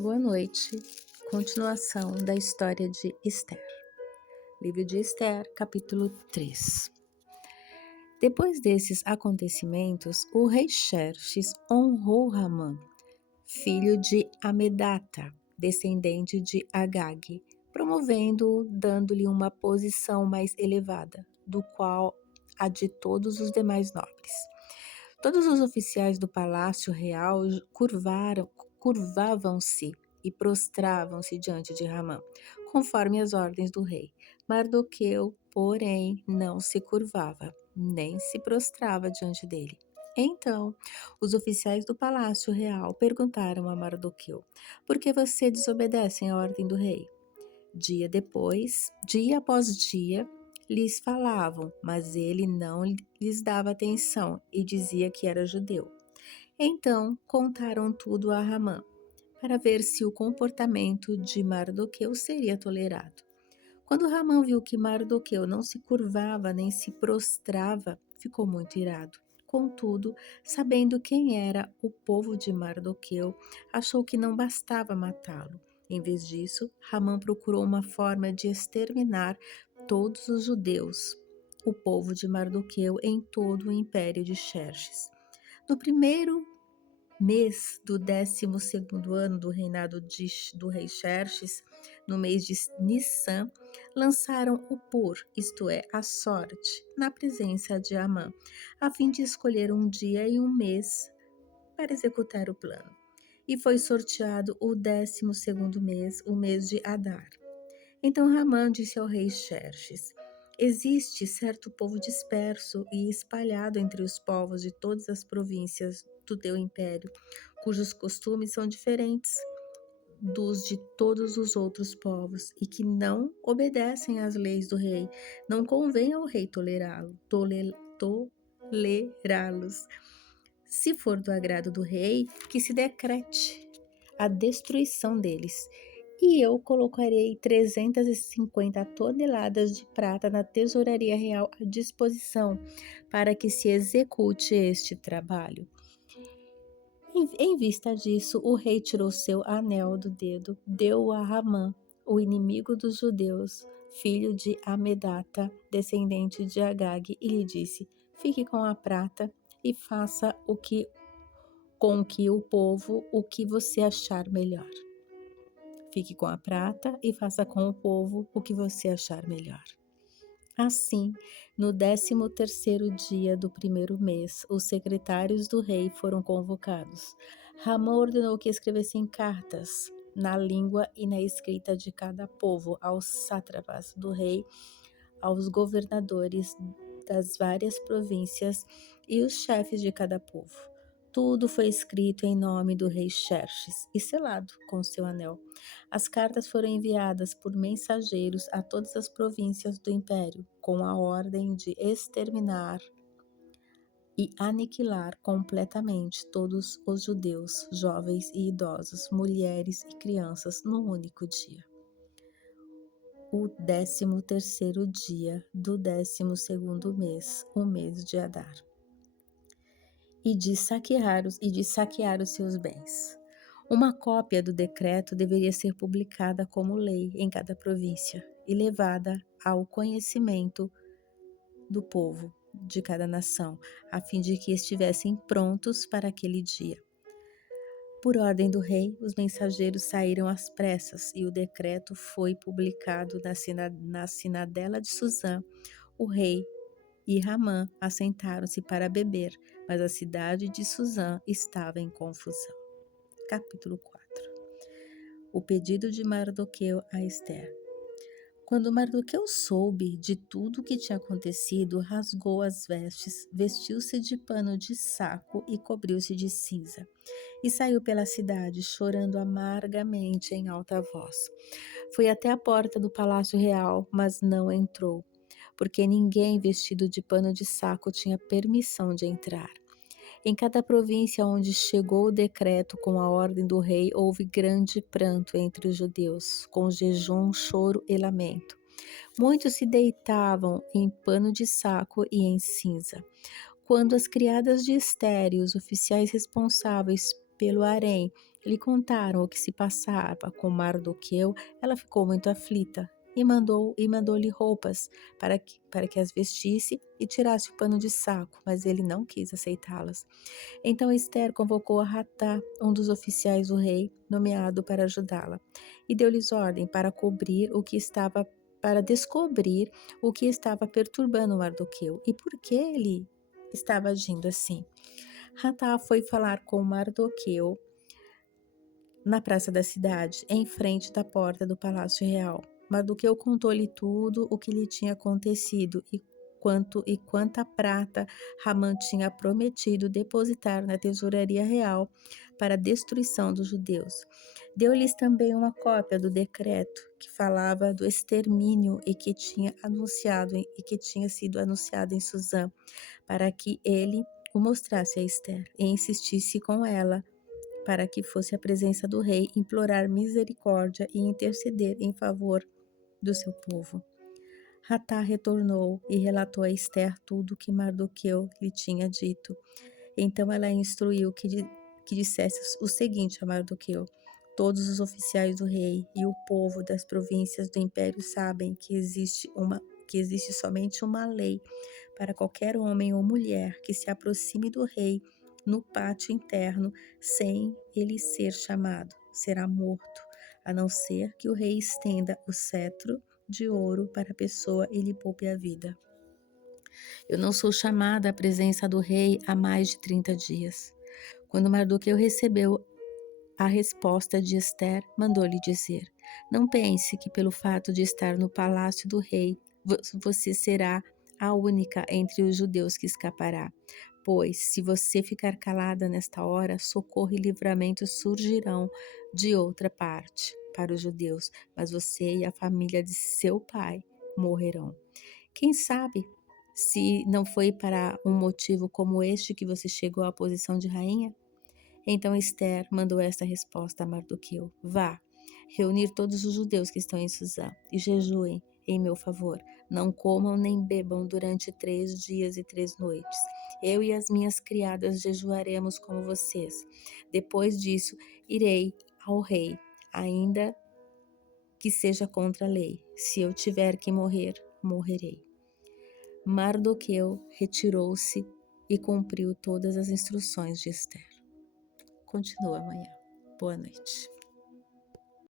Boa noite. Continuação da história de Esther. Livro de Esther, capítulo 3. Depois desses acontecimentos, o rei Xerxes honrou Ramã, filho de Amedata, descendente de Agag, promovendo-o, dando-lhe uma posição mais elevada, do qual a de todos os demais nobres. Todos os oficiais do palácio real curvavam-se e prostravam-se diante de Ramã, conforme as ordens do rei. Mardoqueu, porém, não se curvava, nem se prostrava diante dele. Então, os oficiais do palácio real perguntaram a Mardoqueu: por que você desobedece à ordem do rei? Dia após dia, lhes falavam, mas ele não lhes dava atenção e dizia que era judeu. Então contaram tudo a Ramã, para ver se o comportamento de Mardoqueu seria tolerado. Quando Ramã viu que Mardoqueu não se curvava nem se prostrava, ficou muito irado. Contudo, sabendo quem era o povo de Mardoqueu, achou que não bastava matá-lo. Em vez disso, Ramã procurou uma forma de exterminar todos os judeus, o povo de Mardoqueu, em todo o império de Xerxes. No primeiro mês do 12º ano do reinado do rei Xerxes, no mês de Nissan, lançaram o pur, isto é, a sorte, na presença de Amã, a fim de escolher um dia e um mês para executar o plano. E foi sorteado o 12º mês, o mês de Adar. Então Ramã disse ao rei Xerxes: existe certo povo disperso e espalhado entre os povos de todas as províncias do teu império, cujos costumes são diferentes dos de todos os outros povos e que não obedecem às leis do rei. Não convém ao rei tolerá-los. Se for do agrado do rei, que se decrete a destruição deles. E eu colocarei 350 toneladas de prata na tesouraria real à disposição para que se execute este trabalho. Em vista disso, o rei tirou seu anel do dedo, deu-o a Ramã, o inimigo dos judeus, filho de Amedata, descendente de Agag, e lhe disse: fique com a prata e faça com que o povo o que você achar melhor. Fique com a prata e faça com o povo o que você achar melhor. Assim, no 13º dia do primeiro mês, os secretários do rei foram convocados. Ramã ordenou que escrevessem cartas na língua e na escrita de cada povo aos sátrapas do rei, aos governadores das várias províncias e os chefes de cada povo. Tudo foi escrito em nome do rei Xerxes e selado com seu anel. As cartas foram enviadas por mensageiros a todas as províncias do império, com a ordem de exterminar e aniquilar completamente todos os judeus, jovens e idosos, mulheres e crianças, num único dia. O 13º dia do 12º mês, o mês de Adar. E de saquear os seus bens. Uma cópia do decreto deveria ser publicada como lei em cada província e levada ao conhecimento do povo de cada nação, a fim de que estivessem prontos para aquele dia. Por ordem do rei, os mensageiros saíram às pressas e o decreto foi publicado na cidadela de Suzã. O rei e Ramã assentaram-se para beber, mas a cidade de Suzã estava em confusão. Capítulo 4. O pedido de Mardoqueu a Esther. Quando Mardoqueu soube de tudo o que tinha acontecido, rasgou as vestes, vestiu-se de pano de saco e cobriu-se de cinza. E saiu pela cidade, chorando amargamente em alta voz. Foi até a porta do palácio real, mas não entrou, porque ninguém vestido de pano de saco tinha permissão de entrar. Em cada província onde chegou o decreto com a ordem do rei, houve grande pranto entre os judeus, com jejum, choro e lamento. Muitos se deitavam em pano de saco e em cinza. Quando as criadas de Esther e os oficiais responsáveis pelo harém lhe contaram o que se passava com Mardoqueu, ela ficou muito aflita e mandou-lhe roupas para que as vestisse e tirasse o pano de saco, mas ele não quis aceitá-las. Então Esther convocou a Hatá, um dos oficiais do rei, nomeado para ajudá-la, e deu-lhes ordem para descobrir o que estava perturbando Mardoqueu e por que ele estava agindo assim. Hatá foi falar com Mardoqueu na praça da cidade, em frente da porta do palácio real. Mardoqueu contou-lhe tudo o que lhe tinha acontecido e quanta prata Ramã tinha prometido depositar na tesouraria real para a destruição dos judeus. Deu-lhes também uma cópia do decreto que falava do extermínio e que tinha sido anunciado em Suzã, para que ele o mostrasse a Esther e insistisse com ela para que fosse à presença do rei implorar misericórdia e interceder em favor do seu povo. Hatá retornou e relatou a Esther tudo o que Mardoqueu lhe tinha dito. Então ela instruiu que dissesse o seguinte a Mardoqueu: todos os oficiais do rei e o povo das províncias do império sabem que existe somente uma lei para qualquer homem ou mulher que se aproxime do rei no pátio interno sem ele ser chamado. Será morto, a não ser que o rei estenda o cetro de ouro para a pessoa e lhe poupe a vida. Eu não sou chamada à presença do rei há mais de 30 dias. Quando Mardoqueu recebeu a resposta de Esther, mandou-lhe dizer: não pense que pelo fato de estar no palácio do rei, você será a única entre os judeus que escapará. Pois, se você ficar calada nesta hora, socorro e livramento surgirão de outra parte para os judeus, mas você e a família de seu pai morrerão. Quem sabe se não foi para um motivo como este que você chegou à posição de rainha? Então Esther mandou esta resposta a Mardoqueu: vá, reunir todos os judeus que estão em Suzã e jejuem em meu favor. Não comam nem bebam durante 3 dias e 3 noites. Eu e as minhas criadas jejuaremos como vocês. Depois disso, irei ao rei, ainda que seja contra a lei. Se eu tiver que morrer, morrerei. Mardoqueu retirou-se e cumpriu todas as instruções de Esther. Continua amanhã. Boa noite.